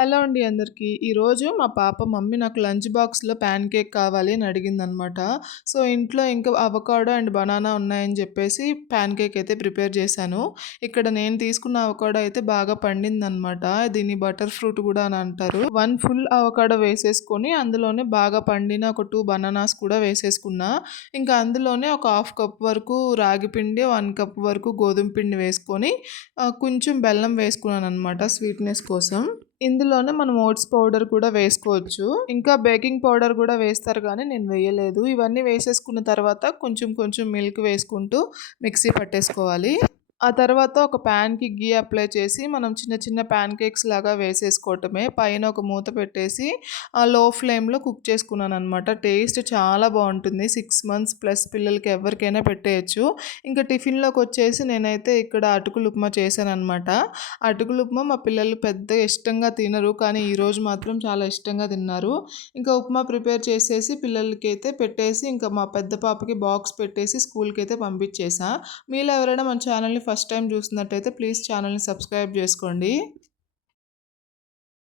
Hello అండి అందరికీ. ఈరోజు మా పాప మమ్మీ నాకు లంచ్ బాక్స్‌లో ప్యాన్ కేక్ కావాలి అని అడిగిందనమాట. సో, ఇంట్లో ఇంకా అవకాడో అండ్ బనానా ఉన్నాయని చెప్పేసి ప్యాన్ కేక్ అయితే ప్రిపేర్ చేశాను. ఇక్కడ నేను తీసుకున్న అవకాడో అయితే బాగా పండిందనమాట. దీన్ని బటర్ ఫ్రూట్ కూడా అని అంటారు. 1 ఫుల్ అవకాడో వేసేసుకొని అందులోనే బాగా పండిన ఒక 2 బనానాస్ కూడా వేసేసుకున్నా. ఇంకా అందులోనే ఒక హాఫ్ కప్ వరకు రాగి పిండి, 1 కప్ వరకు గోధుమ పిండి వేసుకొని కొంచెం బెల్లం వేసుకున్నాననమాట స్వీట్‌నెస్ కోసం. ఇందులోనే మనం ఓట్స్ పౌడర్ కూడా వేసుకోవచ్చు. ఇంకా బేకింగ్ పౌడర్ గూడా వేస్తారు గానీ నేను వేయలేదు. ఇవన్నీ వేసేసుకున్న తర్వాత కొంచెం కొంచెం మిల్క్ వేసుకుంటూ మిక్సీ పట్టేసుకోవాలి. ఆ తర్వాత ఒక ప్యాన్‌కి ఘీ అప్లై చేసి మనం చిన్న చిన్న ప్యాన్ కేక్స్ లాగా వేసేసుకోవటమే. పైన ఒక మూత పెట్టేసి లో ఫ్లేమ్‌లో కుక్ చేసుకున్నాననమాట. టేస్ట్ చాలా బావుంటుంది. 6 మంత్స్ ప్లస్ పిల్లలకి ఎవరికైనా పెట్టేయొచ్చు. ఇంకా టిఫిన్‌లోకొచ్చేసి నేనైతే ఇక్కడ అటుకులు ఉప్మా చేశాననమాట. అటుకులు ఉప్మా మా పిల్లలు పెద్దగా ఇష్టంగా తినరు. కానీ ఈరోజు మాత్రం చాలా ఇష్టంగా తిన్నారు. ఇంకా ఉప్మా ప్రిపేర్ చేసేసి పిల్లలకైతే పెట్టేసి ఇంకా మా పెద్ద పాపకి బాక్స్ పెట్టేసి స్కూల్‌కైతే పంపించేసా. మీలో ఎవరైనా మన ఛానల్‌ని ఫస్ట్ టైం చూస్తున్నట్టయితే ప్లీజ్ ఛానల్‌ని సబ్స్క్రైబ్ చేసుకోండి.